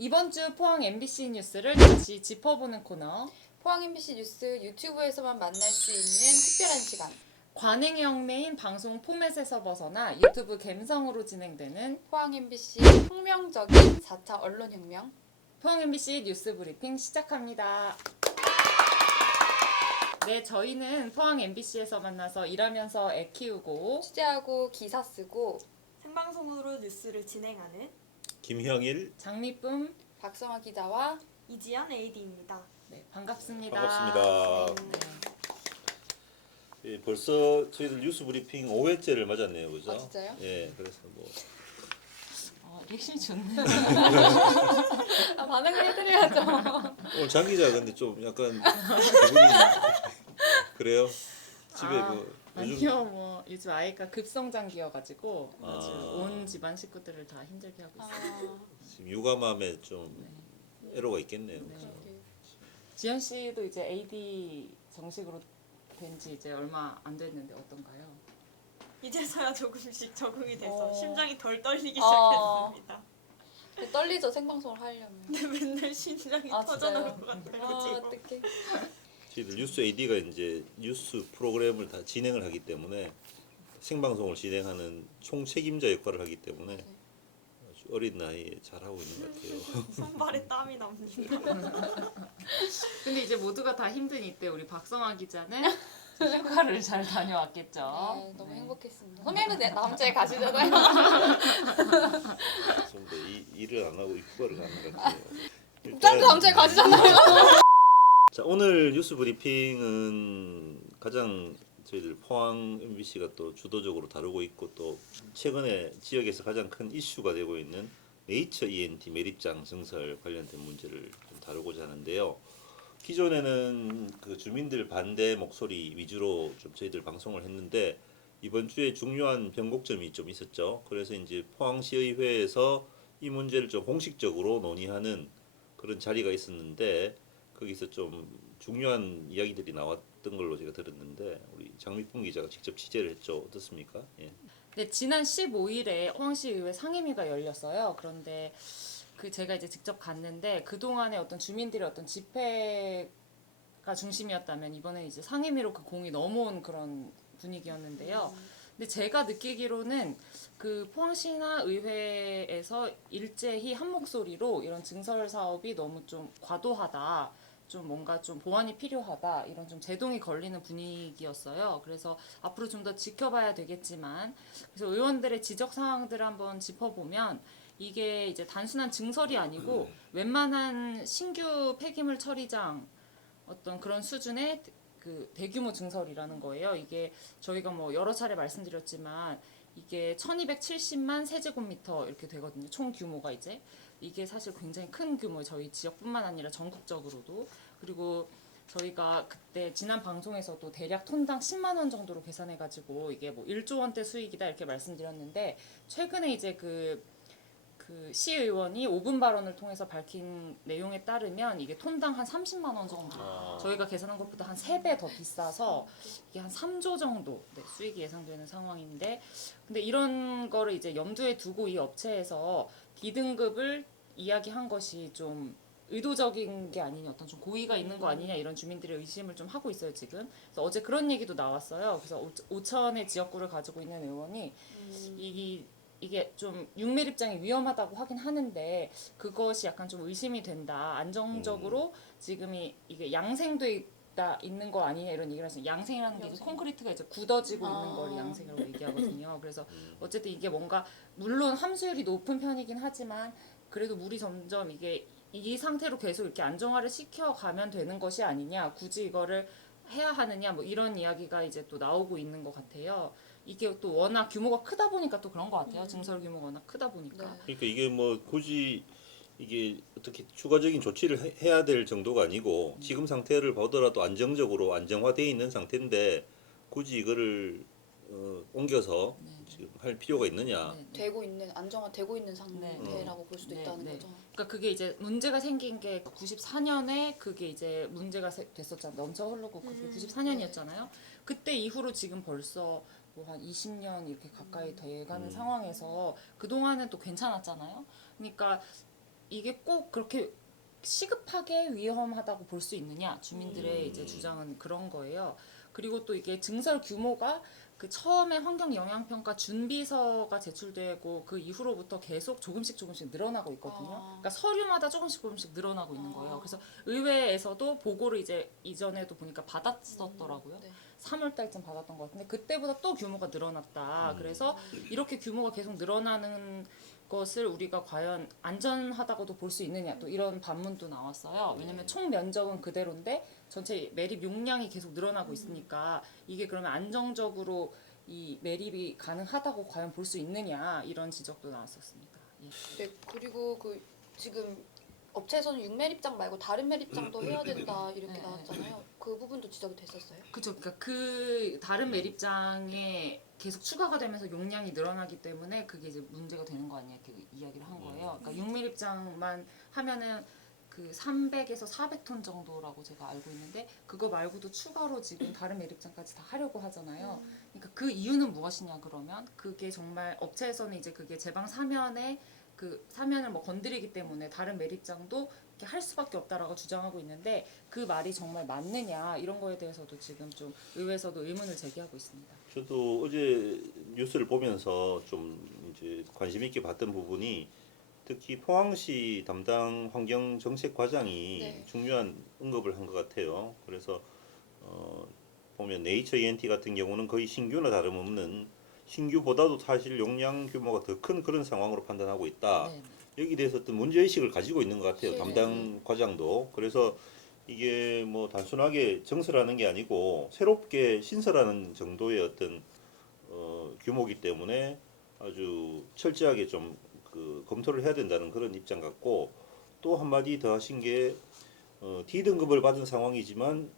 이번 주 포항 MBC 뉴스를 다시 짚어보는 코너. 포항 MBC 뉴스 유튜브에서만 만날 수 있는 특별한 시간. 관행의 얽매인 방송 포맷에서 벗어나 유튜브 갬성으로 진행되는 포항 MBC 혁명적인 4차 언론혁명. 포항 MBC 뉴스 브리핑 시작합니다. 네, 저희는 포항 MBC에서 만나서 일하면서 애 키우고 취재하고 기사 쓰고 생방송으로 뉴스를 진행하는 김형일 장미쁨 박성아 기자와 이지연 AD입니다. 네, 반갑습니다. 반갑습니다. 예, 벌써 저희들 뉴스 브리핑 5회째를 맞았네요, 그죠? 아, 진짜요? 예, 그래서 뭐 리액션이 좋네. 반응을 해드려야죠. 오늘 장 기자 근데 좀 약간 기분이 그래요? 집에 뭐 요즘 아니요, 뭐 요즘 아이가 급성장기여가지고 아주 아. 온 집안 식구들을 다 힘들게 하고 있어요. 지금 육아맘에 좀 애로가 있겠네요. 네. 그죠? 지연 씨도 이제 AD 정식으로 된 지 이제 얼마 안 됐는데 어떤가요? 이제서야 조금씩 적응이 돼서 어. 심장이 덜 떨리기 어. 시작했습니다. 떨리죠, 생방송을 하려면. 근데 맨날 심장이 아, 터져나올 진짜요? 것 같아요. 아, 지금. 어떡해. 저희들 뉴스 AD가 이제 뉴스 프로그램을 다 진행을 하기 때문에 생방송을 진행하는 총 책임자 역할을 하기 때문에 아주 어린 나이에 잘하고 있는 것 같아요. 손발에 땀이 납니다. 근데 이제 모두가 다 힘든 이때 우리 박성아 기자는 휴가를 잘 다녀왔겠죠. 네, 너무 행복했습니다. 선배님은 남자에 가시잖아요. 근데 일을 안 하고 휴가를 가는 것 같아요. 짱도 남자에 가시잖아요. 자, 오늘 뉴스 브리핑은 가장 저희들 포항 MBC가 또 주도적으로 다루고 있고 또 최근에 지역에서 가장 큰 이슈가 되고 있는 네이처 ENT 매립장 증설 관련된 문제를 좀 다루고자 하는데요. 기존에는 그 주민들 반대 목소리 위주로 좀 저희들 방송을 했는데 이번 주에 중요한 변곡점이 좀 있었죠. 그래서 이제 포항시의회에서 이 문제를 좀 공식적으로 논의하는 그런 자리가 있었는데 거기서 좀 중요한 이야기들이 나왔던 걸로 제가 들었는데 우리 장미풍 기자가 직접 취재를 했죠. 어떻습니까? 예. 네, 지난 15일에 포항시의회 상임위가 열렸어요. 그런데 그 제가 이제 직접 갔는데 그 동안에 어떤 주민들의 어떤 집회가 중심이었다면 이번에 이제 상임위로 그 공이 넘어온 그런 분위기였는데요. 근데 제가 느끼기로는 그 포항시나 의회에서 일제히 한 목소리로 이런 증설 사업이 너무 좀 과도하다. 좀 뭔가 좀 보완이 필요하다 이런 좀 제동이 걸리는 분위기였어요. 그래서 앞으로 좀 더 지켜봐야 되겠지만 그래서 의원들의 지적 사항들을 한번 짚어보면 이게 이제 단순한 증설이 아니고 웬만한 신규 폐기물 처리장 어떤 그런 수준의 그 대규모 증설이라는 거예요. 이게 저희가 뭐 여러 차례 말씀드렸지만 이게 1270만 세제곱미터 이렇게 되거든요. 총 규모가 이제 이게 사실 굉장히 큰 규모예요. 저희 지역뿐만 아니라 전국적으로도. 그리고 저희가 그때 지난 방송에서도 대략 톤당 10만 원 정도로 계산해가지고 이게 뭐 1조 원대 수익이다 이렇게 말씀드렸는데 최근에 이제 그 시의원이 5분 발언을 통해서 밝힌 내용에 따르면 이게 톤당 한 30만 원 정도 저희가 계산한 것보다 한 3배 더 비싸서 이게 한 3조 정도 수익이 예상되는 상황인데 근데 이런 거를 이제 염두에 두고 이 업체에서 D등급을 이야기한 것이 좀 의도적인 게 아니냐 어떤 좀 고의가 있는 거 아니냐 이런 주민들의 의심을 좀 하고 있어요 지금. 그래서 어제 그런 얘기도 나왔어요. 그래서 5천의 지역구를 가지고 있는 의원이 이게 좀 육매립장이 위험하다고 하긴 하는데 그것이 약간 좀 의심이 된다. 안정적으로 지금이 이게 양생돼 있는 거 아니냐 이런 얘기를 하시죠. 양생이라는 게 이제 콘크리트가 이제 굳어지고 있는 걸 양생이라고 얘기하거든요. 그래서 어쨌든 이게 뭔가 물론 함수율이 높은 편이긴 하지만 그래도 물이 점점 이게 이 상태로 계속 이렇게 안정화를 시켜가면 되는 것이 아니냐. 굳이 이거를 해야 하느냐 뭐 이런 이야기가 이제 또 나오고 있는 것 같아요. 이게 또 워낙 규모가 크다 보니까 또 그런 것 같아요. 증설 규모가 워낙 크다 보니까. 네. 그러니까 이게 뭐 굳이 이게 어떻게 추가적인 조치를 해야 될 정도가 아니고 지금 상태를 보더라도 안정적으로 안정화되어 있는 상태인데 굳이 이거를 옮겨서 지금 할 필요가 있느냐. 되고 있는 안정화되고 있는 상태라고 볼 수도 있다는 거죠. 그러니까 그게 이제 문제가 생긴 게 94년에 그게 이제 문제가 됐었잖아요. 넘쳐 흐르고 그게 94년이었잖아요. 그때 이후로 지금 벌써 뭐 한 20년 이렇게 가까이 돼가는 상황에서 그 동안은 또 괜찮았잖아요. 그러니까 이게 꼭 그렇게 시급하게 위험하다고 볼 수 있느냐 주민들의 이제 주장은 그런 거예요. 그리고 또 이게 증설 규모가 그 처음에 환경 영향평가 준비서가 제출되고 그 이후로부터 계속 조금씩 늘어나고 있거든요. 그러니까 서류마다 조금씩 늘어나고 있는 거예요. 그래서 의회에서도 보고를 이제 이전에도 보니까 받았었더라고요. 네. 3월 달쯤 받았던 것 같은데 그때보다 또 규모가 늘어났다. 그래서 이렇게 규모가 계속 늘어나는 것을 우리가 과연 안전하다고도 볼 수 있느냐 또 이런 반문도 나왔어요. 왜냐면 총 면적은 그대로인데 전체 매립 용량이 계속 늘어나고 있으니까 이게 그러면 안정적으로 이 매립이 가능하다고 과연 볼 수 있느냐 이런 지적도 나왔었습니다. 예. 네, 그리고 그 지금 업체에서는 6매립장 말고 다른 매립장도 해야 된다 이렇게 네, 나왔잖아요. 그 부분도 지적이 됐었어요. 그렇죠. 그러니까 그 다른 매립장에 계속 추가가 되면서 용량이 늘어나기 때문에 그게 이제 문제가 되는 거 아니냐 이렇게 이야기를 한 거예요. 그러니까 6매립장만 하면은 그 300에서 400톤 정도라고 제가 알고 있는데 그거 말고도 추가로 지금 다른 매립장까지 다 하려고 하잖아요. 그러니까 그 이유는 무엇이냐 그러면 그게 정말 업체에서는 이제 그게 제방 사면에 그 사면을 뭐 건드리기 때문에 다른 매립장도 이렇게 할 수밖에 없다라고 주장하고 있는데 그 말이 정말 맞느냐 이런 거에 대해서도 지금 좀 의회에서도 의문을 제기하고 있습니다. 저도 어제 뉴스를 보면서 좀 이제 관심 있게 봤던 부분이 특히 포항시 담당 환경정책과장이 네. 중요한 언급을 한 것 같아요. 그래서 보면 네이처 ENT 같은 경우는 거의 신규나 다름없는 신규보다도 사실 용량 규모가 더 큰 그런 상황으로 판단하고 있다. 네. 여기 대해서 어떤 문제의식을 가지고 있는 것 같아요. 네. 담당 과장도. 그래서 이게 뭐 단순하게 정설하는 게 아니고 새롭게 신설하는 정도의 어떤 규모이기 때문에 아주 철저하게 좀 그 검토를 해야 된다는 그런 입장 같고 또 한마디 더 하신 게 D등급을 받은 상황이지만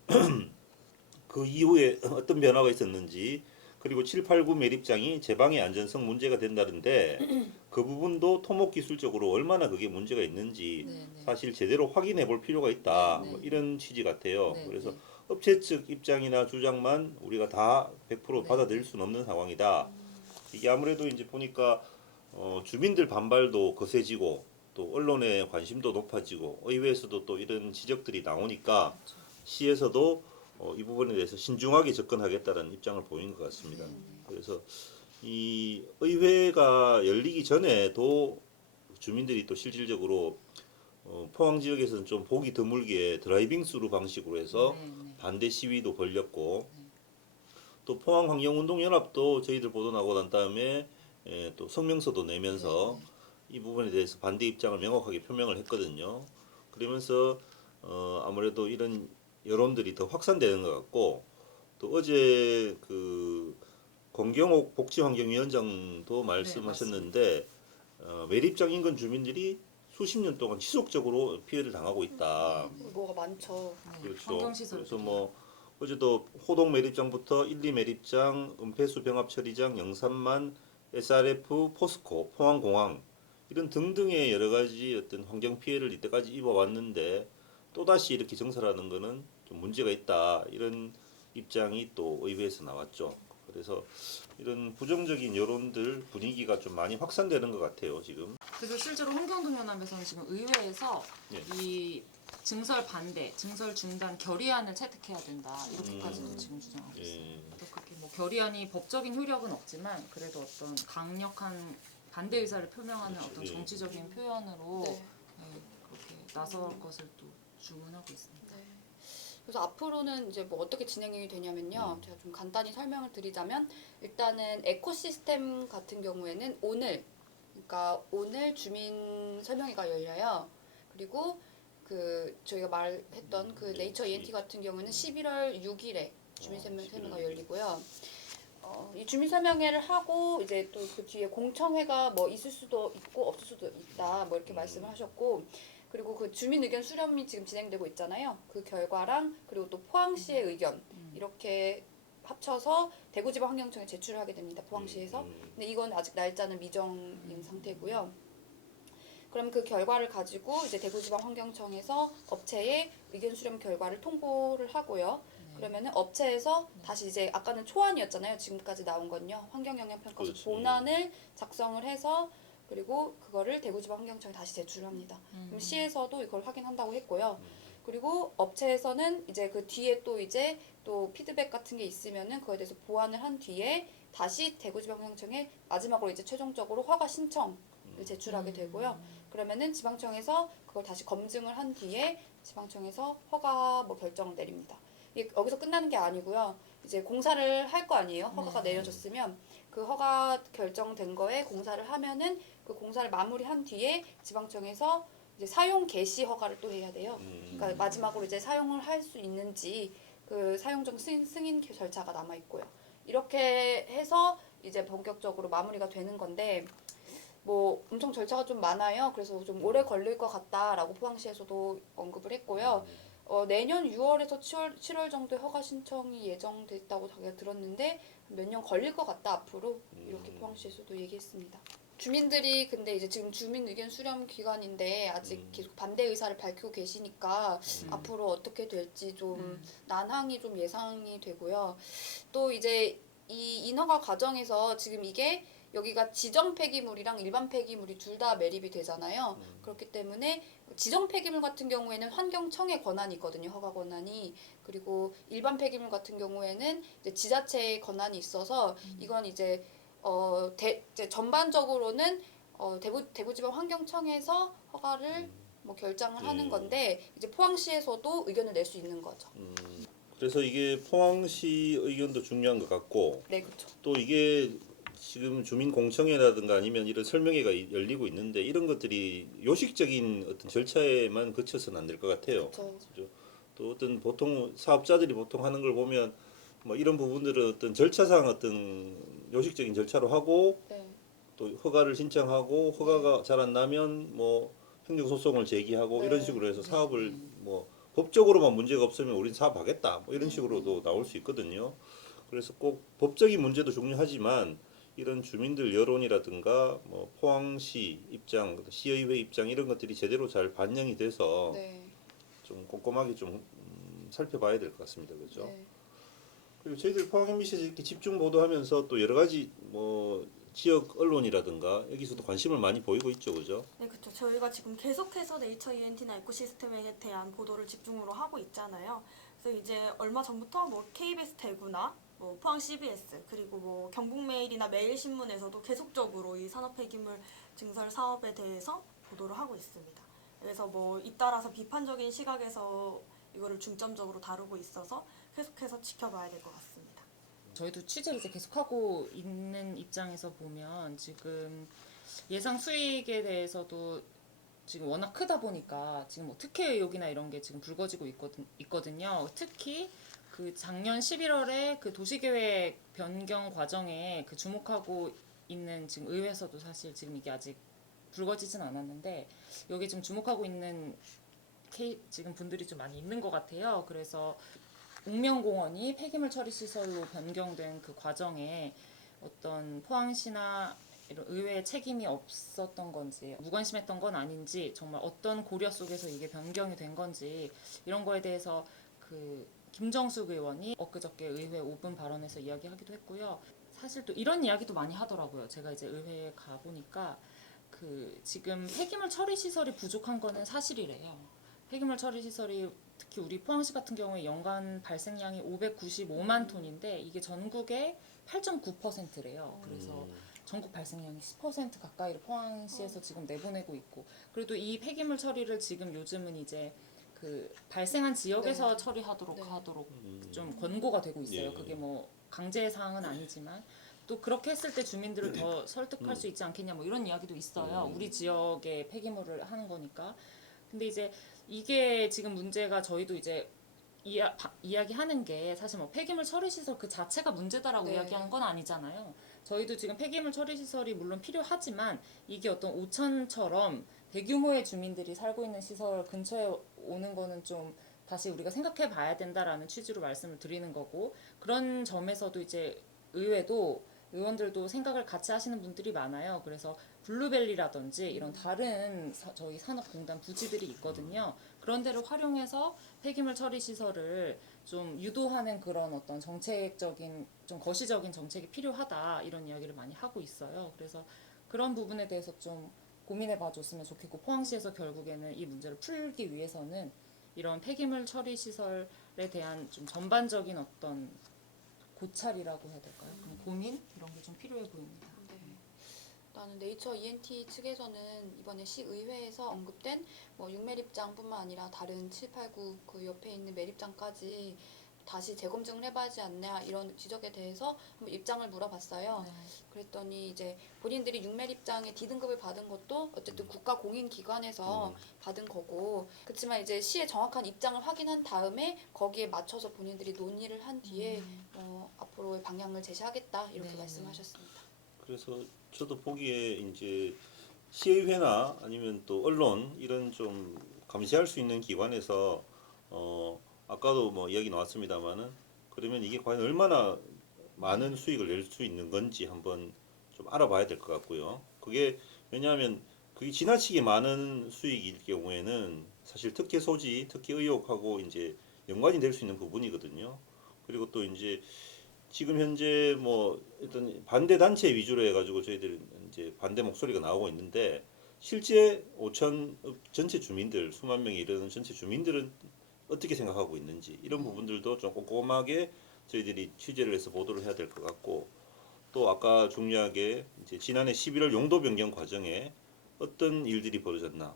그 이후에 어떤 변화가 있었는지 그리고 7, 8, 9 매립장이 제방의 안전성 문제가 된다는데 그 부분도 토목 기술적으로 얼마나 그게 문제가 있는지 네, 네. 사실 제대로 확인해 볼 필요가 있다. 네. 뭐 이런 취지 같아요. 네, 그래서 네. 업체 측 입장이나 주장만 우리가 다 100% 네. 받아들일 수는 없는 상황이다. 이게 아무래도 이제 보니까 주민들 반발도 거세지고 또 언론의 관심도 높아지고 의회에서도 또 이런 지적들이 나오니까 시에서도 이 부분에 대해서 신중하게 접근하겠다는 입장을 보인 것 같습니다. 그래서 이 의회가 열리기 전에도 주민들이 또 실질적으로 포항 지역에서는 좀 보기 드물게 드라이빙 스루 방식으로 해서 네, 네. 반대 시위도 벌였고 또 포항 환경운동연합도 저희들 보도 나고 난 다음에 또 성명서도 내면서 이 부분에 대해서 반대 입장을 명확하게 표명을 했거든요. 그러면서 아무래도 이런 여론들이 더 확산되는 것 같고 또 어제 그 권경옥 복지환경위원장도 말씀하셨는데 매립장 인근 주민들이 수십 년 동안 지속적으로 피해를 당하고 있다. 뭐가 많죠. 그렇죠. 환경시설. 그래서 뭐 어제도 호동 매립장부터 1, 2 매립장, 은폐수 병합 처리장, 영산만, SRF, 포스코, 포항공항 이런 등등의 여러 가지 어떤 환경 피해를 이때까지 입어왔는데 또 다시 이렇게 정설하는 것은 좀 문제가 있다 이런 입장이 또 의회에서 나왔죠. 그래서 이런 부정적인 여론들 분위기가 좀 많이 확산되는 것 같아요 지금. 그래서 실제로 홍경동연합에서는 지금 의회에서 예. 이 증설 반대, 증설 중단 결의안을 채택해야 된다 이렇게까지도 지금 주장하고 있어요. 예. 또 그렇게 뭐 결의안이 법적인 효력은 없지만 그래도 어떤 강력한 반대 의사를 표명하는 그렇죠. 어떤 예. 정치적인 표현으로 네. 그렇게 나설 것을 또 주문하고 있습니다. 네. 그래서 앞으로는 이제 뭐 어떻게 진행이 되냐면요. 제가 좀 간단히 설명을 드리자면 일단은 에코시스템 같은 경우에는 그러니까 오늘 주민 설명회가 열려요. 그리고 그 저희가 말했던 그 네이처 ENT 같은 경우는 11월 6일에 주민 설명회가 열리고요. 이 주민 설명회를 하고 이제 또 그 뒤에 공청회가 뭐 있을 수도 있고 없을 수도 있다 뭐 이렇게 말씀을 하셨고 그리고 그 주민 의견 수렴이 지금 진행되고 있잖아요. 그 결과랑 그리고 또 포항시의 의견 이렇게 합쳐서 대구지방환경청에 제출을 하게 됩니다. 포항시에서. 근데 이건 아직 날짜는 미정인 상태고요. 그럼 그 결과를 가지고 이제 대구지방환경청에서 업체에 의견 수렴 결과를 통보를 하고요. 그러면은 업체에서 다시 이제 아까는 초안이었잖아요. 지금까지 나온 건요. 환경영향평가서 그렇죠. 본안을 작성을 해서 그리고 그거를 대구지방환경청에 다시 제출을 합니다. 그럼 시에서도 이걸 확인한다고 했고요. 그리고 업체에서는 이제 그 뒤에 또 이제 또 피드백 같은 게 있으면은 그거에 대해서 보완을 한 뒤에 다시 대구지방환경청에 마지막으로 이제 최종적으로 허가 신청을 제출하게 되고요. 그러면은 지방청에서 그걸 다시 검증을 한 뒤에 지방청에서 허가 뭐 결정을 내립니다. 이게 여기서 끝나는 게 아니고요. 이제 공사를 할 거 아니에요. 허가가 내려졌으면 그 허가 결정된 거에 공사를 하면은 그 공사를 마무리한 뒤에 지방청에서 이제 사용 개시 허가를 또 해야 돼요. 그러니까 마지막으로 이제 사용을 할 수 있는지 그 사용정 승인 절차가 남아 있고요. 이렇게 해서 이제 본격적으로 마무리가 되는 건데 뭐 엄청 절차가 좀 많아요. 그래서 좀 오래 걸릴 것 같다라고 포항시에서도 언급을 했고요. 내년 6월에서 7월 정도에 허가 신청이 예정됐다고 자기가 들었는데 몇 년 걸릴 것 같다 앞으로 이렇게 포항시에서도 얘기했습니다. 주민들이 근데 이제 지금 주민 의견 수렴 기간인데 아직 계속 반대 의사를 밝히고 계시니까 앞으로 어떻게 될지 좀 난항이 좀 예상이 되고요. 또 이제 이 인허가 과정에서 지금 이게 여기가 지정 폐기물이랑 일반 폐기물이 둘 다 매립이 되잖아요. 그렇기 때문에 지정 폐기물 같은 경우에는 환경청의 권한이 있거든요. 허가 권한이. 그리고 일반 폐기물 같은 경우에는 이제 지자체의 권한이 있어서 이건 이제 이제 전반적으로는 대구지방환경청에서 허가를 뭐 결정을 하는 건데 이제 포항시에서도 의견을 낼 수 있는 거죠. 그래서 이게 포항시 의견도 중요한 것 같고 네, 그렇죠. 또 이게 지금 주민공청회라든가 아니면 이런 설명회가 열리고 있는데 이런 것들이 요식적인 어떤 절차에만 그쳐서는 안 될 것 같아요. 그렇죠. 그죠? 또 어떤 보통 사업자들이 보통 하는 걸 보면 뭐 이런 부분들은 어떤 절차상 어떤 요식적인 절차로 하고 네. 또 허가를 신청하고 허가가 잘 안 나면 뭐 행정소송을 제기하고 네. 이런 식으로 해서 사업을 뭐 법적으로만 문제가 없으면 우린 사업하겠다 뭐 이런 식으로도 나올 수 있거든요. 그래서 꼭 법적인 문제도 중요하지만 이런 주민들 여론이라든가 뭐 포항시 입장, 시의회 입장 이런 것들이 제대로 잘 반영이 돼서 네. 좀 꼼꼼하게 좀 살펴봐야 될 것 같습니다. 그렇죠? 네. 그리고 저희들 포항 MBC에서 이렇게 집중 보도하면서 또 여러 가지 뭐 지역 언론이라든가 여기서도 관심을 많이 보이고 있죠, 그죠? 네, 그렇죠. 저희가 지금 계속해서 네이처 ENT나 에코시스템에 대한 보도를 집중으로 하고 있잖아요. 그래서 이제 얼마 전부터 뭐 KBS 대구나 뭐 포항 CBS 그리고 뭐 경북메일이나 매일신문에서도 계속적으로 이 산업 폐기물 증설 사업에 대해서 보도를 하고 있습니다. 그래서 뭐 잇따라서 비판적인 시각에서 이거를 중점적으로 다루고 있어서 계속해서 지켜봐야 될 것 같습니다. 저희도 취재를 이제 계속하고 있는 입장에서 보면 지금 예상 수익에 대해서도 지금 워낙 크다 보니까 지금 뭐 특혜 의혹이나 이런 게 지금 불거지고 있거든요. 특히 그 작년 11월에 그 도시계획 변경 과정에 그 주목하고 있는 지금 의회에서도 사실 지금 이게 아직 불거지진 않았는데 여기 지금 주목하고 있는 지금 분들이 좀 많이 있는 것 같아요. 그래서 옥명공원이 폐기물 처리 시설로 변경된 그 과정에 어떤 포항시나 이런 의회의 책임이 없었던 건지 무관심했던 건 아닌지 정말 어떤 고려 속에서 이게 변경이 된 건지 이런 거에 대해서 그 김정숙 의원이 엊그저께 의회 5분 발언에서 이야기하기도 했고요. 사실 또 이런 이야기도 많이 하더라고요. 제가 이제 의회에 가 보니까 그 지금 폐기물 처리 시설이 부족한 거는 사실이래요. 폐기물 처리 시설이 특히 우리 포항시 같은 경우에 연간 발생량이 595만 톤인데 이게 전국의 8.9%래요. 그래서 전국 발생량이 10% 가까이를 포항시에서 지금 내보내고 있고 그래도 이 폐기물 처리를 지금 요즘은 이제 그 발생한 지역에서 네. 처리하도록 네. 하도록 좀 권고가 되고 있어요. 예. 그게 뭐 강제 사항은 아니지만 또 그렇게 했을 때 주민들을 더 설득할 수 있지 않겠냐 뭐 이런 이야기도 있어요. 우리 지역에 폐기물을 하는 거니까. 근데 이제 이게 지금 문제가 저희도 이제 이야기하는 게 사실 뭐 폐기물 처리 시설 그 자체가 문제다라고 네. 이야기하는 건 아니잖아요. 저희도 지금 폐기물 처리 시설이 물론 필요하지만 이게 어떤 오천처럼 대규모의 주민들이 살고 있는 시설 근처에 오는 거는 좀 다시 우리가 생각해 봐야 된다라는 취지로 말씀을 드리는 거고 그런 점에서도 이제 의원들도 생각을 같이 하시는 분들이 많아요. 그래서 블루벨리라든지 이런 다른 저희 산업공단 부지들이 있거든요. 그런 데를 활용해서 폐기물 처리 시설을 좀 유도하는 그런 어떤 정책적인 좀 거시적인 정책이 필요하다 이런 이야기를 많이 하고 있어요. 그래서 그런 부분에 대해서 좀 고민해 봐줬으면 좋겠고 포항시에서 결국에는 이 문제를 풀기 위해서는 이런 폐기물 처리 시설에 대한 좀 전반적인 어떤 고찰이라고 해야 될까요? 그런 고민 이런 게 좀 필요해 보입니다. 네. 일단은 네이처 ENT 측에서는 이번에 시의회에서 언급된 뭐 6매립장뿐만 아니라 다른 7, 8, 9 그 옆에 있는 매립장까지 다시 재검증을 해봐야 하지 않냐 이런 지적에 대해서 한번 입장을 물어봤어요. 네. 그랬더니 이제 본인들이 6매립장의 D등급을 받은 것도 어쨌든 국가 공인기관에서 받은 거고 그렇지만 이제 시의 정확한 입장을 확인한 다음에 거기에 맞춰서 본인들이 논의를 한 뒤에 앞으로의 방향을 제시하겠다 이렇게 네. 말씀하셨습니다. 그래서 저도 보기에 이제 시의회나 아니면 또 언론 이런 좀 감시할 수 있는 기관에서 아까도 뭐 이야기 나왔습니다만은 그러면 이게 과연 얼마나 많은 수익을 낼 수 있는 건지 한번 좀 알아봐야 될 것 같고요. 그게 왜냐하면 그게 지나치게 많은 수익일 경우에는 사실 특혜 소지, 특혜 의혹하고 이제 연관이 될 수 있는 부분이거든요. 그리고 또 이제 지금 현재 뭐 일단 반대 단체 위주로 해가지고 저희들 이제 반대 목소리가 나오고 있는데 실제 5천 전체 주민들 수만 명이 이르는 전체 주민들은 어떻게 생각하고 있는지 이런 부분들도 좀 꼼꼼하게 저희들이 취재를 해서 보도를 해야 될 것 같고 또 아까 중요하게 이제 지난해 11월 용도 변경 과정에 어떤 일들이 벌어졌나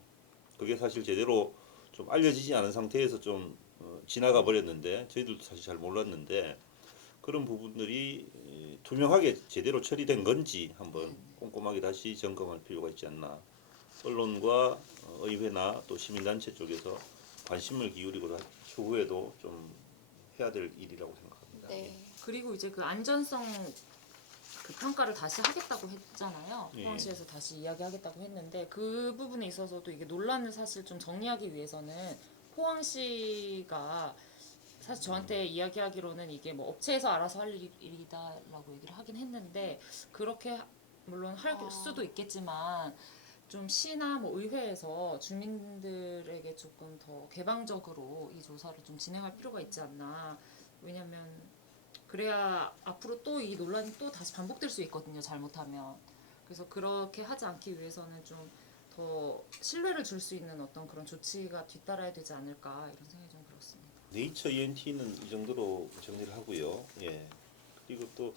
그게 사실 제대로 좀 알려지지 않은 상태에서 좀 지나가 버렸는데 저희들도 사실 잘 몰랐는데 그런 부분들이 투명하게 제대로 처리된 건지 한번 꼼꼼하게 다시 점검할 필요가 있지 않나. 언론과 의회나 또 시민단체 쪽에서 관심을 기울이고 추후에도 좀 해야 될 일이라고 생각합니다. 네. 그리고 이제 그 안전성 그 평가를 다시 하겠다고 했잖아요. 예. 포항시에서 다시 이야기하겠다고 했는데 그 부분에 있어서도 이게 논란을 사실 좀 정리하기 위해서는 포항시가 사실 저한테 이야기하기로는 이게 뭐 업체에서 알아서 할 일이다라고 얘기를 하긴 했는데 그렇게 물론 할 수도 있겠지만 좀 시나 뭐 의회에서 주민들에게 조금 더 개방적으로 이 조사를 좀 진행할 필요가 있지 않나. 왜냐면 그래야 앞으로 또 이 논란이 또 다시 반복될 수 있거든요. 잘못하면. 그래서 그렇게 하지 않기 위해서는 좀 더 신뢰를 줄 수 있는 어떤 그런 조치가 뒤따라야 되지 않을까 이런 생각이 좀 들었습니다. 네이처 ENT는 이 정도로 정리를 하고요. 예. 그리고 또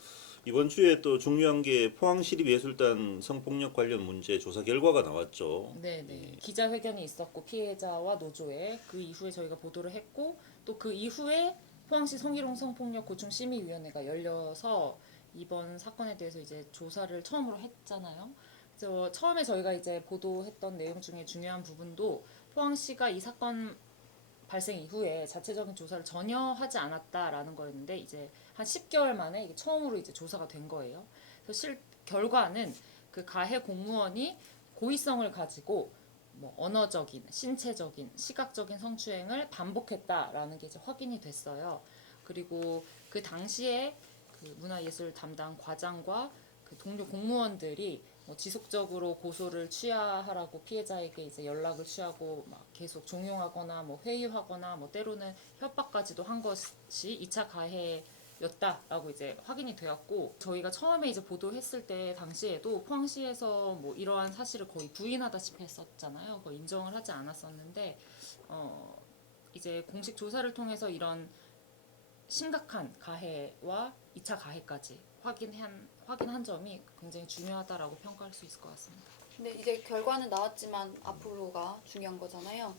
이번 주에 또 중요한 게 포항시립예술단 성폭력 관련 문제 조사 결과가 나왔죠. 네네. 기자회견이 있었고 피해자와 노조에 그 이후에 저희가 보도를 했고 또 그 이후에 포항시 성희롱 성폭력 고충 심의위원회가 열려서 이번 사건에 대해서 이제 조사를 처음으로 했잖아요. 그래서 처음에 저희가 이제 보도했던 내용 중에 중요한 부분도 포항시가 이 사건 발생 이후에 자체적인 조사를 전혀 하지 않았다라는 거였는데 이제 한 10개월 만에 이게 처음으로 이제 조사가 된 거예요. 그래서 결과는 그 가해 공무원이 고의성을 가지고 뭐 언어적인, 신체적인, 시각적인 성추행을 반복했다라는 게 이제 확인이 됐어요. 그리고 그 당시에 그 문화예술 담당 과장과 그 동료 공무원들이 뭐 지속적으로 고소를 취하하라고 피해자에게 이제 연락을 취하고 막 계속 종용하거나 뭐 회유하거나 뭐 때로는 협박까지도 한 것이 2차 가해였다라고 이제 확인이 되었고 저희가 처음에 이제 보도했을 때 당시에도 포항시에서 뭐 이러한 사실을 거의 부인하다시피 했었잖아요. 거의 인정을 하지 않았었는데 이제 공식 조사를 통해서 이런 심각한 가해와 2차 가해까지 확인한 점이 굉장히 중요하다라고 평가할 수 있을 것 같습니다. 근데 이제 결과는 나왔지만 앞으로가 중요한 거잖아요.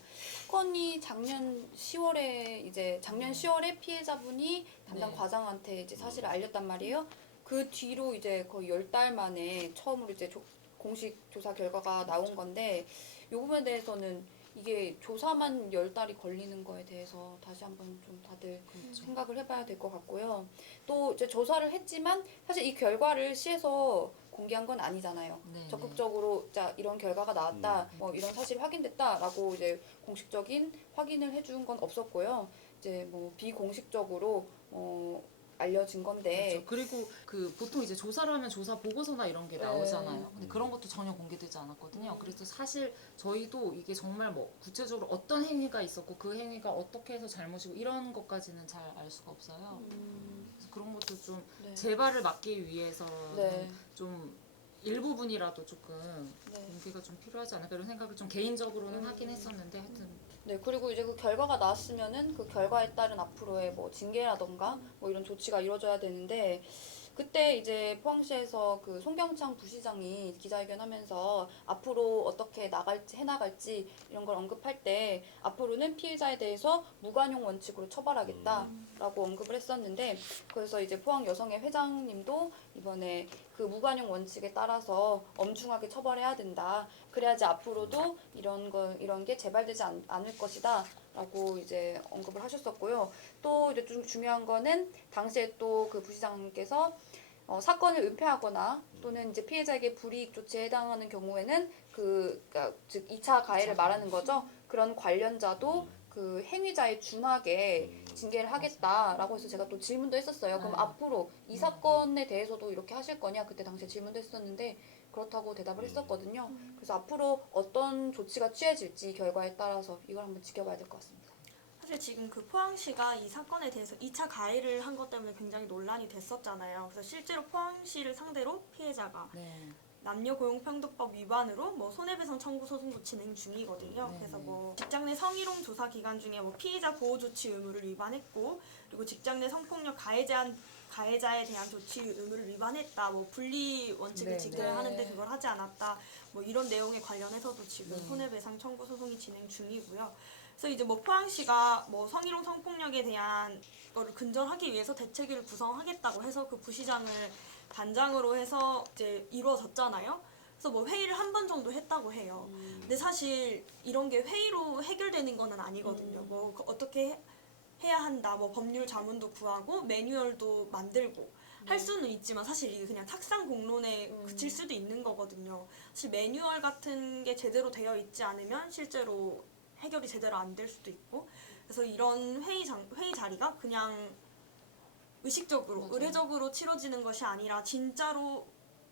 사건이 작년 10월에 피해자분이 담당 네. 과장한테 이제 사실을 알렸단 말이에요. 그 뒤로 이제 거의 10달 만에 처음으로 이제 공식 조사 결과가 나온 건데 이 부분에 대해서는 이게 조사만 10달이 걸리는 거에 대해서 다시 한번 좀 다들 생각을 해봐야 될 것 같고요. 또 이제 조사를 했지만 사실 이 결과를 시에서 공개한 건 아니잖아요. 네, 적극적으로 자 이런 결과가 나왔다, 뭐 이런 사실이 확인됐다라고 이제 공식적인 확인을 해준 건 없었고요. 이제 뭐 비공식적으로 알려진 건데. 그렇죠. 그리고 그 보통 이제 조사를 하면 조사 보고서나 이런 게 나오잖아요. 근데 그런 것도 전혀 공개되지 않았거든요. 그래서 사실 저희도 이게 정말 뭐 구체적으로 어떤 행위가 있었고 그 행위가 어떻게 해서 잘못이고 이런 것까지는 잘 알 수가 없어요. 그래서 그런 것도 좀 네. 재발을 막기 위해서는 네. 좀 일부분이라도 조금 네. 공개가 좀 필요하지 않을까 이런 생각을 좀 개인적으로는 하긴 했었는데 하여튼 네, 그리고 이제 그 결과가 나왔으면은 그 결과에 따른 앞으로의 뭐 징계라던가 뭐 이런 조치가 이루어져야 되는데 그때 이제 포항시에서 그 송경창 부시장이 기자회견하면서 앞으로 어떻게 해나갈지 이런 걸 언급할 때 앞으로는 피해자에 대해서 무관용 원칙으로 처벌하겠다라고 언급을 했었는데 그래서 이제 포항 여성회 회장님도 이번에 그 무관용 원칙에 따라서 엄중하게 처벌해야 된다. 그래야지 앞으로도 이런 게 재발되지 않을 것이다라고 이제 언급을 하셨었고요. 또 이제 좀 중요한 거는 당시에 또 그 부시장님께서 사건을 은폐하거나 또는 이제 피해자에게 불이익 조치에 해당하는 경우에는 그러니까 즉 2차 가해를 말하는 거죠. 그런 관련자도 그 행위자에 준하게 징계를 하겠다라고 해서 제가 또 질문도 했었어요. 그럼 네. 앞으로 이 사건에 대해서도 이렇게 하실 거냐? 그때 당시에 질문도 했었는데 그렇다고 대답을 했었거든요. 그래서 앞으로 어떤 조치가 취해질지 결과에 따라서 이걸 한번 지켜봐야 될 것 같습니다. 사실 지금 그 포항시가 이 사건에 대해서 2차 가해를 한 것 때문에 굉장히 논란이 됐었잖아요. 그래서 실제로 포항시를 상대로 피해자가 네. 남녀고용평등법 위반으로 뭐 손해배상 청구 소송도 진행 중이거든요. 네. 그래서 뭐 직장 내 성희롱 조사 기간 중에 뭐 피의자 보호 조치 의무를 위반했고 그리고 직장 내 성폭력 가해자에 대한 조치 의무를 위반했다. 뭐 분리 원칙을 네. 지켜야 네. 하는데 그걸 하지 않았다. 뭐 이런 내용에 관련해서도 지금 네. 손해배상 청구 소송이 진행 중이고요. 그래서 이제 뭐 포항시가 뭐 성희롱 성폭력에 대한 거를 근절하기 위해서 대책위를 구성하겠다고 해서 그 부시장을 단장으로 해서 이제 이루어졌잖아요. 그래서 뭐 회의를 한 번 정도 했다고 해요. 근데 사실 이런 게 회의로 해결되는 거는 아니거든요. 뭐 어떻게 해야 한다. 뭐 법률 자문도 구하고 매뉴얼도 만들고 할 수는 있지만 사실 이게 그냥 탁상 공론에 그칠 수도 있는 거거든요. 사실 매뉴얼 같은 게 제대로 되어 있지 않으면 실제로 해결이 제대로 안 될 수도 있고 그래서 이런 회의 자리가 그냥 의식적으로 맞아요. 의례적으로 치러지는 것이 아니라 진짜로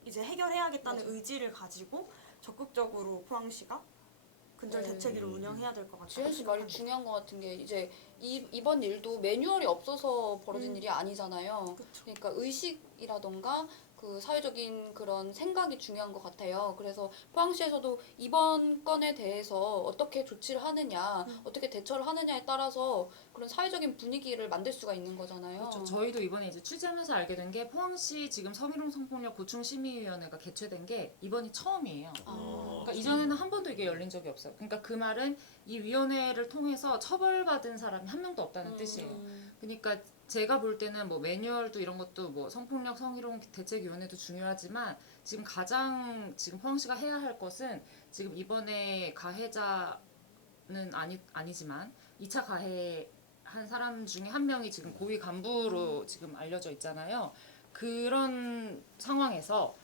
이제 해결해야겠다는 의지를 가지고 적극적으로 포항시가 근절 네. 대책위를 운영해야 될 것 같아요. 지현 씨 말이 중요한 것 같은 게 이제 이번 일도 매뉴얼이 없어서 벌어진 일이 아니잖아요. 그러니까 의식이라던가 그 사회적인 그런 생각이 중요한 것 같아요. 그래서 포항시에서도 이번 건에 대해서 어떻게 조치를 하느냐, 어떻게 대처를 하느냐에 따라서 그런 사회적인 분위기를 만들 수가 있는 거잖아요. 그렇죠. 저희도 이번에 이제 취재하면서 알게 된 게 포항시 지금 성희롱 성폭력 고충심의위원회가 개최된 게 이번이 처음이에요. 그러니까 이전에는 한 번도 이게 열린 적이 없어요. 그러니까 그 말은 이 위원회를 통해서 처벌받은 사람이 한 명도 없다는 뜻이에요. 그러니까 제가 볼 때는 뭐 매뉴얼도 이런 것도 뭐 성폭력 성희롱 대책위원회도 중요하지만 지금 가장 지금 포항시가 해야 할 것은 지금 이번에 가해자는 아니지만 2차 가해 한 사람 중에 한 명이 지금 고위 간부로 지금 알려져 있잖아요. 그런 상황에서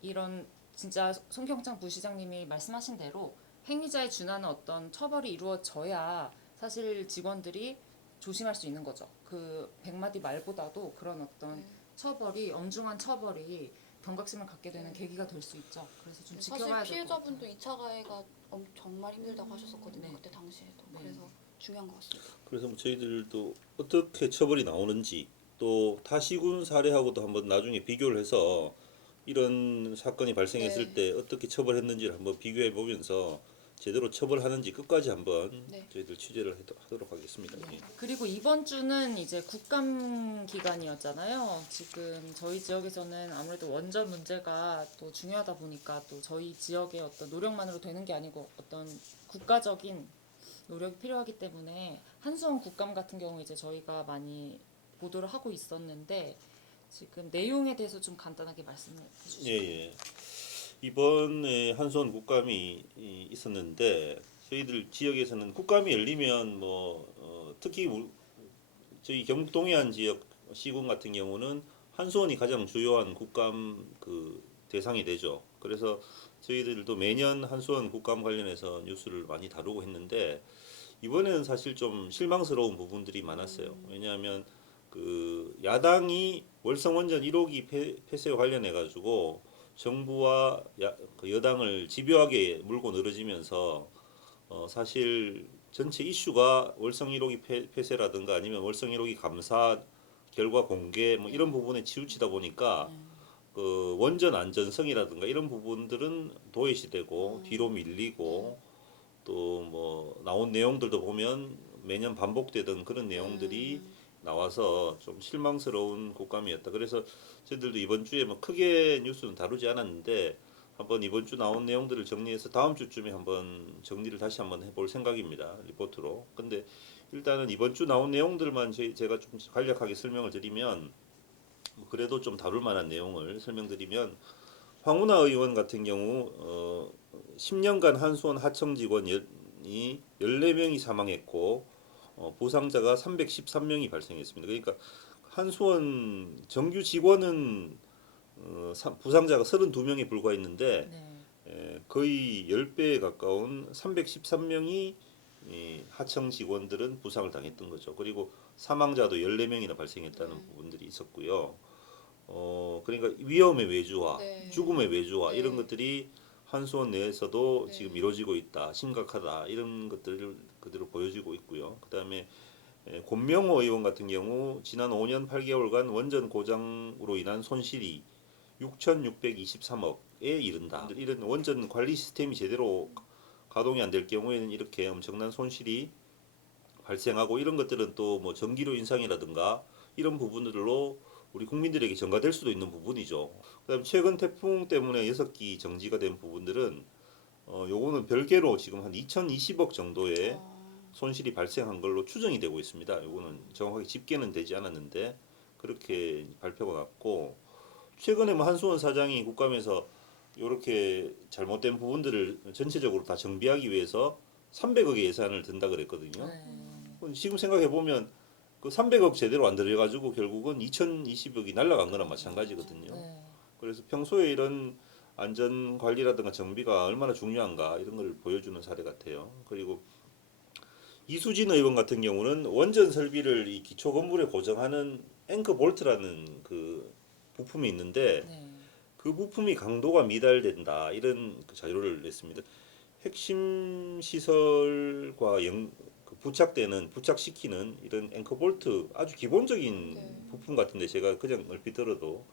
이런 진짜 송경창 부시장님이 말씀하신 대로 행위자에 준하는 어떤 처벌이 이루어져야 사실 직원들이 조심할 수 있는 거죠. 그 100마디 말보다도 그런 어떤 처벌이 엄중한 처벌이 경각심을 갖게 되는 계기가 될 수 있죠. 그래서 좀 지켜봐야 사실 될 것 같아요. 피해자분도 2차 가해가 정말 힘들다고 하셨었거든요. 네. 그때 당시에도. 네. 그래서 중요한 것 같습니다. 그래서 뭐 저희들도 어떻게 처벌이 나오는지 또 타시군 사례하고도 한번 나중에 비교를 해서 이런 사건이 발생했을 네. 때 어떻게 처벌했는지를 한번 비교해 보면서 제대로 처벌하는지 끝까지 한번 네. 저희들 취재를 하도록 하겠습니다. 예. 그리고 이번 주는 이제 국감 기간이었잖아요. 지금 저희 지역에서는 아무래도 원전 문제가 또 중요하다 보니까 또 저희 지역의 어떤 노력만으로 되는 게 아니고 어떤 국가적인 노력이 필요하기 때문에 한수원 국감 같은 경우 이제 저희가 많이 보도를 하고 있었는데 지금 내용에 대해서 좀 간단하게 말씀해 주시죠. 예. 이번에 한수원 국감이 있었는데 저희들 지역에서는 국감이 열리면 특히 저희 경북 동해안 지역 시군 같은 경우는 한수원이 가장 주요한 국감 그 대상이 되죠. 그래서 저희들도 매년 한수원 국감 관련해서 뉴스를 많이 다루고 했는데 이번에는 사실 좀 실망스러운 부분들이 많았어요. 왜냐하면 그 야당이 월성원전 1호기 폐쇄와 관련해 가지고 정부와 그 여당을 집요하게 물고 늘어지면서 사실 전체 이슈가 월성 1호기 폐쇄라든가 아니면 월성 1호기 감사 결과 공개 뭐 이런 부분에 치우치다 보니까 그 원전 안전성이라든가 이런 부분들은 도외시되고 뒤로 밀리고 또 뭐 나온 내용들도 보면 매년 반복되던 그런 내용들이 나와서 좀 실망스러운 국감이었다. 그래서 저희들도 이번 주에 뭐 크게 뉴스는 다루지 않았는데 한번 이번 주 나온 내용들을 정리해서 다음 주쯤에 한번 정리를 다시 한번 해볼 생각입니다. 리포트로. 근데 일단은 이번 주 나온 내용들만 제가 좀 간략하게 설명을 드리면 뭐 그래도 좀 다룰 만한 내용을 설명드리면 황운하 의원 같은 경우 10년간 한수원 하청 직원이 14명이 사망했고 부상자가 313명이 발생했습니다. 그러니까 한수원 정규 직원은 부상자가 32명에 불과했는데 네. 거의 10배에 가까운 313명이 하청 직원들은 부상을 당했던 거죠. 그리고 사망자도 14명이나 발생했다는 부분들이 있었고요. 그러니까 위험의 외주화, 네. 죽음의 외주화 네. 이런 것들이 한수원 내에서도 네. 지금 이루어지고 있다, 심각하다 이런 것들을 그대로 보여지고 있고요. 그다음에 권명호 의원 같은 경우 지난 5년 8개월간 원전 고장으로 인한 손실이 6,623억에 이른다. 이런 원전 관리 시스템이 제대로 가동이 안 될 경우에는 이렇게 엄청난 손실이 발생하고 이런 것들은 또 뭐 전기료 인상이라든가 이런 부분들로 우리 국민들에게 전가될 수도 있는 부분이죠. 그다음 최근 태풍 때문에 6기 정지가 된 부분들은 요거는 별개로 지금 한 2,020억 정도의 손실이 발생한 걸로 추정이 되고 있습니다. 요거는 정확하게 집계는 되지 않았는데 그렇게 발표가 났고 최근에 뭐 한수원 사장이 국감에서 이렇게 잘못된 부분들을 전체적으로 다 정비하기 위해서 300억의 예산을 든다 그랬거든요. 네. 지금 생각해 보면 그 300억 제대로 안 들여가지고 결국은 2,020억이 날라간 거나 마찬가지거든요. 네. 그래서 평소에 이런 안전 관리라든가 정비가 얼마나 중요한가 이런 걸 보여주는 사례 같아요. 그리고 이수진 의원 같은 경우는 원전 설비를 이 기초 건물에 고정하는 앵커 볼트라는 그 부품이 있는데 네. 그 부품이 강도가 미달된다 이런 그 자료를 냈습니다. 핵심 시설과 부착시키는 이런 앵커 볼트 아주 기본적인 네. 부품 같은데 제가 그냥 얼핏 들어도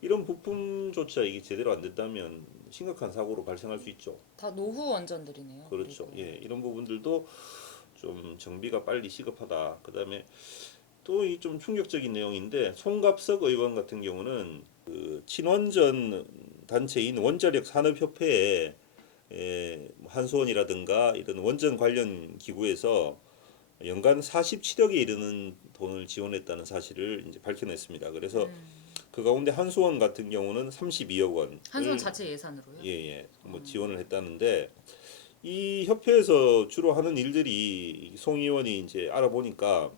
이런 부품조차 이게 제대로 안 된다면 심각한 사고로 발생할 수 있죠. 다 노후 원전들이네요. 그렇죠. 그리고. 예, 이런 부분들도 좀 정비가 빨리 시급하다. 그다음에 또 이 좀 충격적인 내용인데 송갑석 의원 같은 경우는 그 친원전 단체인 원자력 산업협회에 한수원이라든가 이런 원전 관련 기구에서 연간 47억에 이르는 돈을 지원했다는 사실을 이제 밝혀냈습니다. 그래서 그 가운데 한수원 같은 경우는 32억 원. 한수원 자체 예산으로요? 예. 뭐 지원을 했다는데 이 협회에서 주로 하는 일들이 송 의원이 이제 알아보니까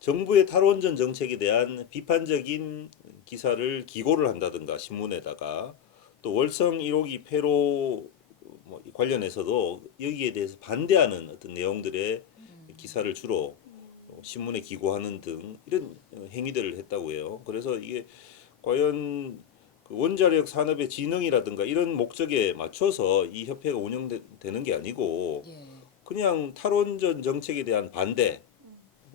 정부의 탈원전 정책에 대한 비판적인 기사를 기고를 한다든가 신문에다가 또 월성 1호기 폐로 뭐 관련해서도 여기에 대해서 반대하는 어떤 내용들의 기사를 주로 신문에 기고하는 등 이런 행위들을 했다고 해요. 그래서 이게 과연 그 원자력 산업의 진흥이라든가 이런 목적에 맞춰서 이 협회가 운영되는 게 아니고 예. 그냥 탈원전 정책에 대한 반대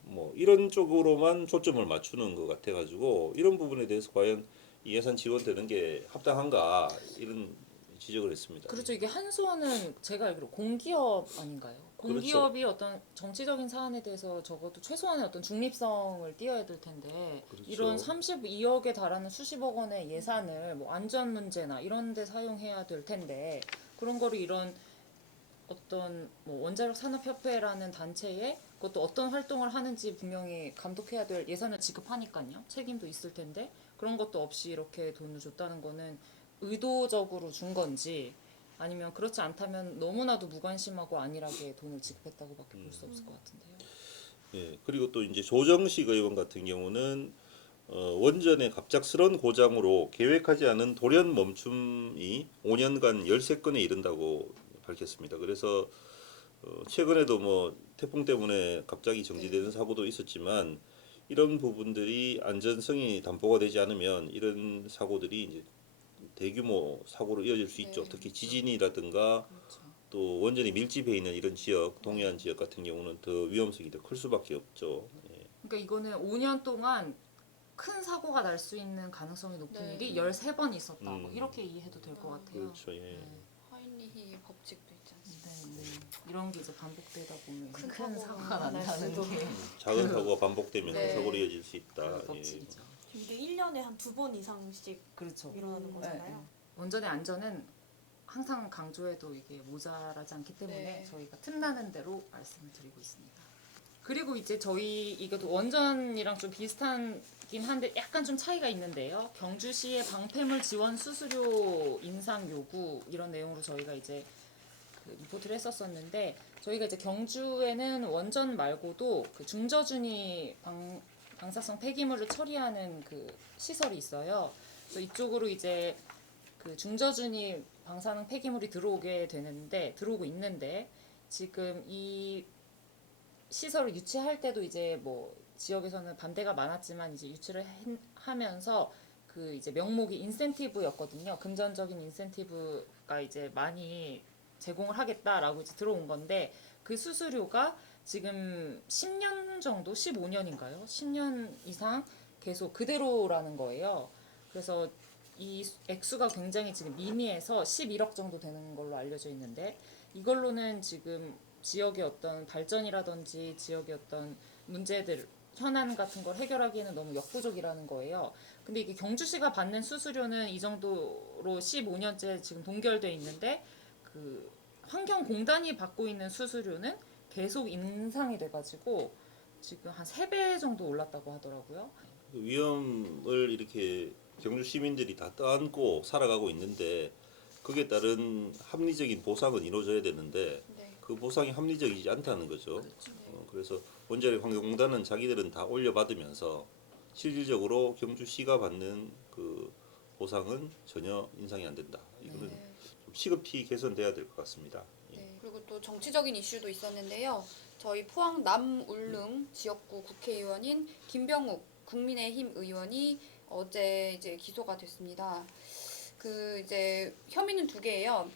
뭐 이런 쪽으로만 초점을 맞추는 것 같아가지고 이런 부분에 대해서 과연 이 예산 지원되는 게 합당한가 이런 지적을 했습니다. 그렇죠. 이게 한수원은 제가 알기로 공기업 아닌가요? 공기업이 어떤 정치적인 사안에 대해서 적어도 최소한의 어떤 중립성을 띄어야 될 텐데 그렇죠. 이런 32억에 달하는 수십억 원의 예산을 뭐 안전 문제나 이런 데 사용해야 될 텐데 그런 거를 이런 어떤 뭐 원자력 산업협회라는 단체에 그것도 어떤 활동을 하는지 분명히 감독해야 될 예산을 지급하니까요. 책임도 있을 텐데 그런 것도 없이 이렇게 돈을 줬다는 거는 의도적으로 준 건지 아니면 그렇지 않다면 너무나도 무관심하고 안일하게 돈을 지급했다고밖에 볼 수 없을 것 같은데요. 예, 그리고 또 이제 조정식 의원 같은 경우는 원전의 갑작스런 고장으로 계획하지 않은 돌연 멈춤이 5년간 13건에 이른다고 밝혔습니다. 그래서 최근에도 뭐 태풍 때문에 갑자기 정지되는 사고도 있었지만 이런 부분들이 안전성이 담보가 되지 않으면 이런 사고들이 이제 대규모 사고로 이어질 수 있죠. 네. 특히 지진이라든가 그렇죠. 또 원전이 밀집해 있는 이런 지역, 동해안 지역 같은 경우는 더 위험성이 더 클 수밖에 없죠. 예. 그러니까 이거는 5년 동안 큰 사고가 날 수 있는 가능성이 높은 네. 일이 13번 있었다고 음. 이렇게 이해해도 될 것 같아요. 그렇죠. 예. 네. 하이니히 법칙도 있지 않습니까? 네, 네. 이런 게 이제 반복되다 보면 큰 큰 사고가 사고가 날 난다는 수도. 게 작은 사고가 반복되면 네. 큰 사고로 이어질 수 있다. 그 법칙이죠. 이게 1년에 한 2번 이상씩 그렇죠. 일어나는 거잖아요. 네, 네. 원전의 안전은 항상 강조해도 이게 모자라지 않기 때문에 네. 저희가 틈나는 대로 말씀을 드리고 있습니다. 그리고 이제 저희 이것도 원전이랑 좀 비슷하긴 한데 약간 좀 차이가 있는데요. 경주시의 방패물 지원 수수료 인상 요구 이런 내용으로 저희가 이제 그 리포트를 했었었는데 저희가 이제 경주에는 원전 말고도 그 중저준위 방사성 폐기물을 처리하는 그 시설이 있어요. 그래서 이쪽으로 이제 그 중저준위 방사능 폐기물이 들어오고 있는데 지금 이 시설을 유치할 때도 이제 뭐 지역에서는 반대가 많았지만 이제 유치를 하면서 그 이제 명목이 인센티브였거든요. 금전적인 인센티브가 이제 많이 제공을 하겠다라고 이제 들어온 건데 그 수수료가 지금 10년 정도, 15년인가요? 10년 이상 계속 그대로라는 거예요. 그래서 이 액수가 굉장히 지금 미미해서 11억 정도 되는 걸로 알려져 있는데 이걸로는 지금 지역의 어떤 발전이라든지 지역의 어떤 문제들, 현안 같은 걸 해결하기에는 너무 역부족이라는 거예요. 근데 이게 경주시가 받는 수수료는 이 정도로 15년째 지금 동결돼 있는데 그 환경공단이 받고 있는 수수료는 계속 인상이 돼가지고 지금 한 3배 정도 올랐다고 하더라고요. 그 위험을 이렇게 경주 시민들이 다 떠안고 살아가고 있는데 거기에 따른 합리적인 보상은 이루어져야 되는데 네. 그 보상이 합리적이지 않다는 거죠. 그렇죠. 그래서 원자력 환경공단은 자기들은 다 올려받으면서 실질적으로 경주시가 받는 그 보상은 전혀 인상이 안 된다. 이거는 네. 좀 시급히 개선돼야 될 것 같습니다. 예. 네. 그리고 또 정치적인 이슈도 있었는데요. 저희 포항 남울릉 지역구 국회의원인 김병욱 국민의힘 의원이 어제 이제 기소가 됐습니다. 그 이제 혐의는 2개예요.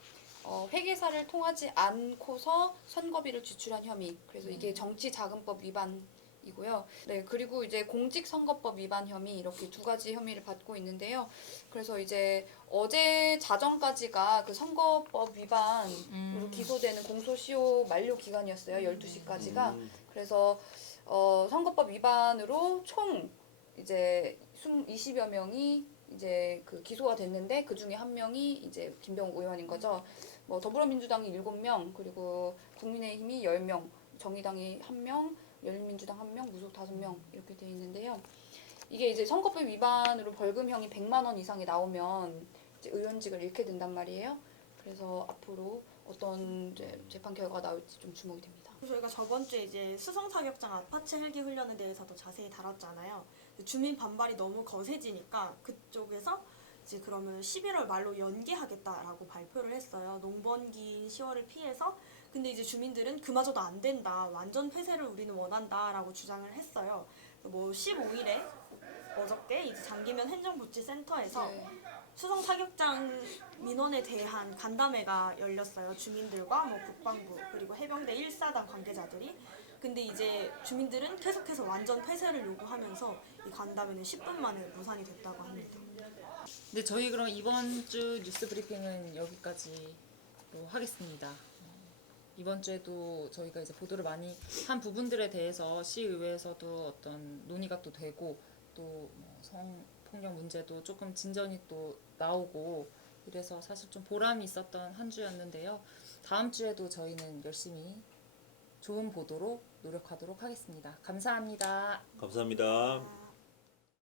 회계사를 통하지 않고서 선거비를 지출한 혐의. 그래서 이게 정치자금법 위반이고요. 네, 그리고 이제 공직선거법 위반 혐의 이렇게 2가지 혐의를 받고 있는데요. 그래서 이제 어제 자정까지가 그 선거법 위반으로 기소되는 공소시효 만료 기간이었어요. 12시까지가. 그래서 선거법 위반으로 총 이제 20여 명이 이제 그 기소가 됐는데 그 중에 1명이 이제 김병욱 의원인 거죠. 뭐 더불어민주당이 7명, 그리고 국민의힘이 10명, 정의당이 1명, 열린민주당 1명, 무소속 5명 이렇게 돼 있는데요. 이게 이제 선거법 위반으로 벌금형이 100만 원 이상이 나오면 이제 의원직을 잃게 된단 말이에요. 그래서 앞으로 어떤 이제 재판 결과가 나올지 좀 주목이 됩니다. 저희가 저번 주에 이제 수성 사격장 아파트 헬기 훈련에 대해서도 자세히 다뤘잖아요. 주민 반발이 너무 거세지니까 그쪽에서 이제 그러면 11월 말로 연기하겠다라고 발표를 했어요. 농번기인 10월을 피해서. 근데 이제 주민들은 그마저도 안 된다. 완전 폐쇄를 우리는 원한다라고 주장을 했어요. 뭐 15일에 어저께 이제 장기면 행정복지센터에서 네. 수성 사격장 민원에 대한 간담회가 열렸어요. 주민들과 뭐 국방부 그리고 해병대 1사단 관계자들이. 근데 이제 주민들은 계속해서 완전 폐쇄를 요구하면서 이 간담회는 10분 만에 무산이 됐다고 합니다. 네, 저희 그럼 이번 주 뉴스 브리핑은 여기까지로 하겠습니다. 이번 주에도 저희가 이제 보도를 많이 한 부분들에 대해서 시의회에서도 어떤 논의가 또 되고 또 성폭력 문제도 조금 진전이 또 나오고 이래서 사실 좀 보람이 있었던 한 주였는데요. 다음 주에도 저희는 열심히 좋은 보도로 노력하도록 하겠습니다. 감사합니다. 감사합니다.